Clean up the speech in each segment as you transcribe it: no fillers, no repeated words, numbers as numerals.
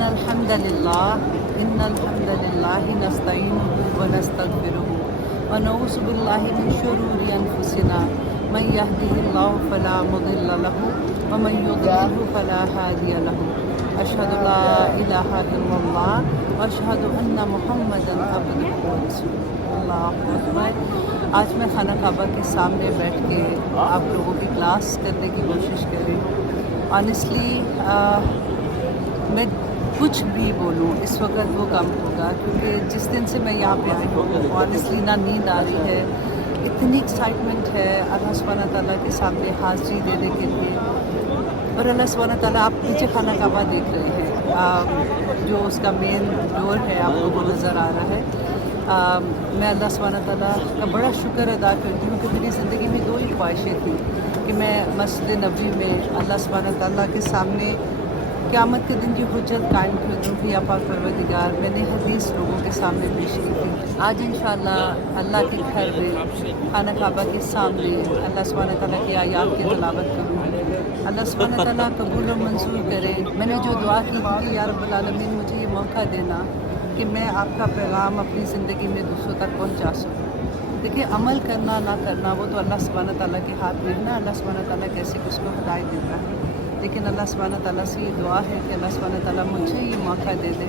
إن الحمد لله نستعينه ونستغفره ونعوذ بالله من شرور أنفسنا من يهده الله فلا مضل له ومن يضلل فلا هادي له أشهد لا إله إلا الله وأشهد أن محمدا عبده ورسوله اللہ اکبر۔ آج میں خانہ کعبہ کے سامنے بیٹھ کے آپ لوگوں کی کلاس کرنے کی کوشش کر رہی ہوں۔ آنیسٹلی میں کچھ بھی بولوں اس وقت وہ کم ہوگا، کیونکہ جس دن سے میں یہاں پہ آئی ہوں آنیسٹلی نہ نیند آ رہی ہے، اتنی ایکسائٹمنٹ ہے اللہ سبحانہ تعالیٰ کے سامنے حاضری دینے کے لیے۔ اور اللہ سبحانہ تعالیٰ، آپ نیچے خانہ کعبہ دیکھ رہے ہیں، جو اس کا مین ڈور ہے آپ کو وہ نظر آ رہا ہے۔ میں اللہ سبحانہ تعالیٰ کا بڑا شکر ادا کرتی ہوں کہ میری زندگی میں دو ہی خواہشیں تھیں کہ میں مسجد نبوی میں اللہ سبحانہ تعالیٰ کے سامنے قیامت کے دن کی حجت قائم کر دوں کہ یا پاک پروردگار، میں نے حدیث لوگوں کے سامنے پیش کی تھی۔ آج انشاءاللہ اللہ کے گھر میں خانہ کعبہ کے سامنے اللہ سبحانہ تعالیٰ کی آیات کی تلاوت کروں۔ اللہ سبحانہ تعالیٰ قبول و منظور کرے۔ میں نے جو دعا کی تھی کہ یا رب العالمین مجھے یہ موقع دینا کہ میں آپ کا پیغام اپنی زندگی میں دوسروں تک پہنچا سکوں۔ دیکھیں، عمل کرنا نہ کرنا وہ تو اللہ سبحانہ تعالیٰ کے ہاتھ میں ہے نا، اللہ سبحانہ تعالیٰ کیسے کس کو ہدایت دیتا ہے۔ لیکن اللہ سبحانہ تعالیٰ سے یہ دعا ہے کہ اللہ سبحانہ تعالیٰ مجھے یہ موقع دے دے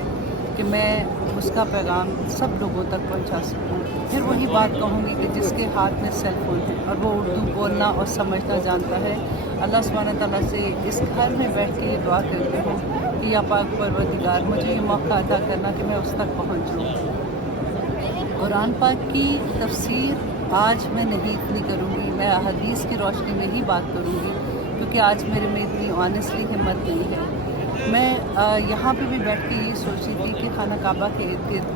کہ میں اس کا پیغام سب لوگوں تک پہنچا سکوں۔ پھر وہی بات کہوں گی کہ جس کے ہاتھ میں سیل فون ہے اور وہ اردو بولنا اور سمجھنا جانتا ہے، اللہ سبحانہ تعالیٰ سے اس گھر میں بیٹھ کے یہ دعا کرتی ہوں کہ یا پاک پروردگار مجھے یہ موقع عطا کرنا کہ میں اس تک پہنچ جاؤں۔ قرآن پاک کی تفسیر آج میں نہیں اتنی کروں گی، میں حدیث کی روشنی میں ہی بات کروں گی، کیونکہ آج میرے میں اتنی آنیسٹلی ہمت نہیں ہے۔ میں یہاں پہ بھی بیٹھ کے یہ سوچی تھی کہ خانہ کعبہ کے ارد گرد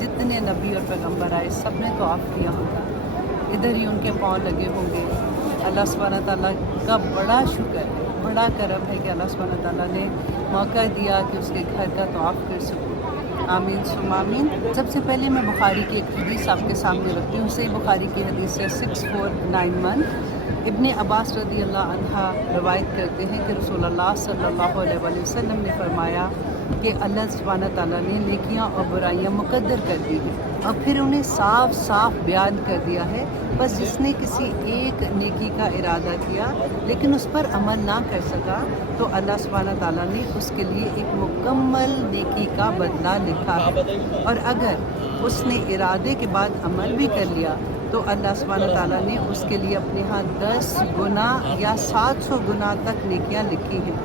جتنے نبی اور پیغمبر آئے سب نے طواف کیا ہوگا، ادھر ہی ان کے پاؤں لگے ہوں گے۔ اللہ سبحانہ تعالیٰ کا بڑا شکر، بڑا کرم ہے کہ اللہ سبحانہ تعالیٰ نے موقع دیا کہ اس کے گھر کا طواف کر سکوں۔ آمین ثم آمین۔ سب سے پہلے میں بخاری کی ایک حدیث آپ کے سامنے رکھتی ہوں۔ صحیح بخاری کی حدیث ہے 6491۔ ابن عباس رضی اللہ عنہ روایت کرتے ہیں کہ رسول اللہ صلی اللہ علیہ وآلہ وسلم نے فرمایا کہ اللہ سبحانہ تعالیٰ نے نیکیاں اور برائیاں مقدر کر دی ہیں اور پھر انہیں صاف صاف بیان کر دیا ہے۔ بس جس نے کسی ایک نیکی کا ارادہ کیا لیکن اس پر عمل نہ کر سکا تو اللہ سبحانہ تعالیٰ نے اس کے لیے ایک مکمل نیکی کا بدلہ لکھا ہے، اور اگر اس نے ارادے کے بعد عمل بھی کر لیا تو اللہ سبحانہ تعالیٰ نے اس کے لیے اپنے ہاں 10 گنا یا 700 گنا تک نیکیاں لکھی ہیں۔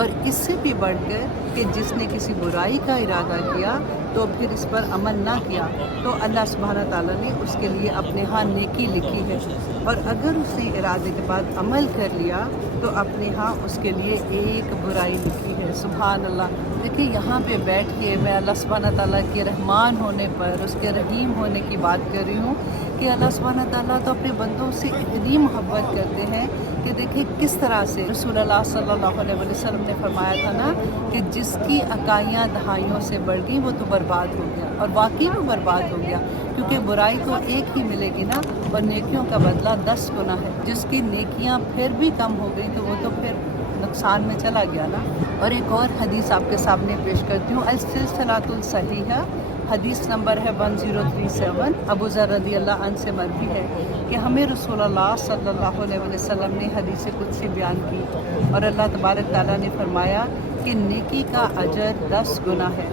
اور اس سے بھی بڑھ کر کہ جس نے کسی برائی کا ارادہ کیا تو پھر اس پر عمل نہ کیا تو اللہ سبحانہ تعالیٰ نے اس کے لیے اپنے ہاں نیکی لکھی ہے، اور اگر اس نے ارادے کے بعد عمل کر لیا تو اپنے ہاں اس کے لیے ایک برائی لکھی ہے۔ سبحان اللہ۔ دیکھیں، یہاں پہ بیٹھ کے میں اللہ سبحانہ تعالیٰ کے رحمان ہونے پر، اس کے رحیم ہونے کی بات کر رہی ہوں کہ اللہ سبحانہ تعالیٰ تو اپنے بندوں سے اتنی محبت کرتے ہیں کہ دیکھیں کس طرح سے رسول اللہ صلی اللہ علیہ وسلم نے فرمایا تھا نا کہ جس کی اکائیاں دہائیوں سے بڑھ گئیں وہ تو برباد ہو گیا، اور واقعی وہ برباد ہو گیا، کیونکہ برائی تو ایک ہی ملے گی نا، اور نیکیوں کا بدلہ 10 گنا ہے۔ جس کی نیکیاں پھر بھی کم ہو گئی تو وہ تو پھر نقصان میں چلا گیا نا۔ اور ایک اور حدیث آپ کے سامنے پیش کرتی ہوں، السلسلۃ الصحیحہ، حدیث نمبر ہے 1037۔ ابو ذر رضی اللہ عنہ سے مروی ہے کہ ہمیں رسول اللہ صلی اللہ علیہ وسلم نے حدیث قدسی بیان کی، اور اللہ تبارک تعالیٰ نے فرمایا کہ نیکی کا اجر 10 گنا ہے،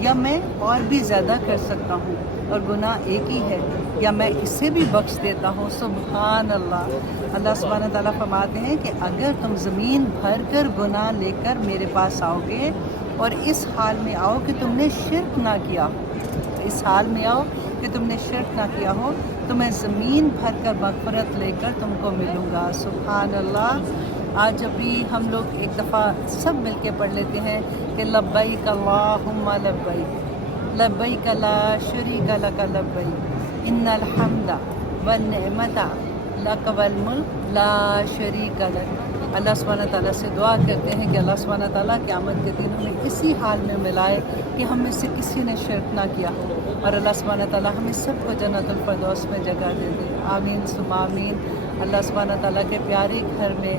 یا میں اور بھی زیادہ کر سکتا ہوں اور گناہ ایک ہی ہے، یا میں اسے بھی بخش دیتا ہوں۔ سبحان اللہ۔ اللہ سبحانہ تعالیٰ فرماتے ہیں کہ اگر تم زمین بھر کر گناہ لے کر میرے پاس آؤ گے اور اس حال میں آؤ کہ تم نے شرک نہ کیا ہو، اس حال میں آؤ کہ تم نے شرک نہ کیا ہو، تو میں زمین بھر کر مغفرت لے کر تم کو ملوں گا۔ سبحان اللہ۔ آج ابھی ہم لوگ ایک دفعہ سب مل کے پڑھ لیتے ہیں کہ لبیک اللہم لبیک، لبیک لا شریک لک لبیک، ان الحمد والنعمت لک والملک لا شریک لک۔ اللہ سبحانہ تعالیٰ سے دعا کرتے ہیں کہ اللہ سبحانہ تعالیٰ قیامت کے دن ہمیں اسی حال میں ملائے کہ ہم میں سے کسی نے شرک نہ کیا ہو، اور اللہ سبحانہ تعالیٰ ہمیں سب کو جنت الفردوس میں جگہ دے دے۔ آمین ثم آمین۔ اللہ سبحانہ تعالیٰ کے پیارے گھر میں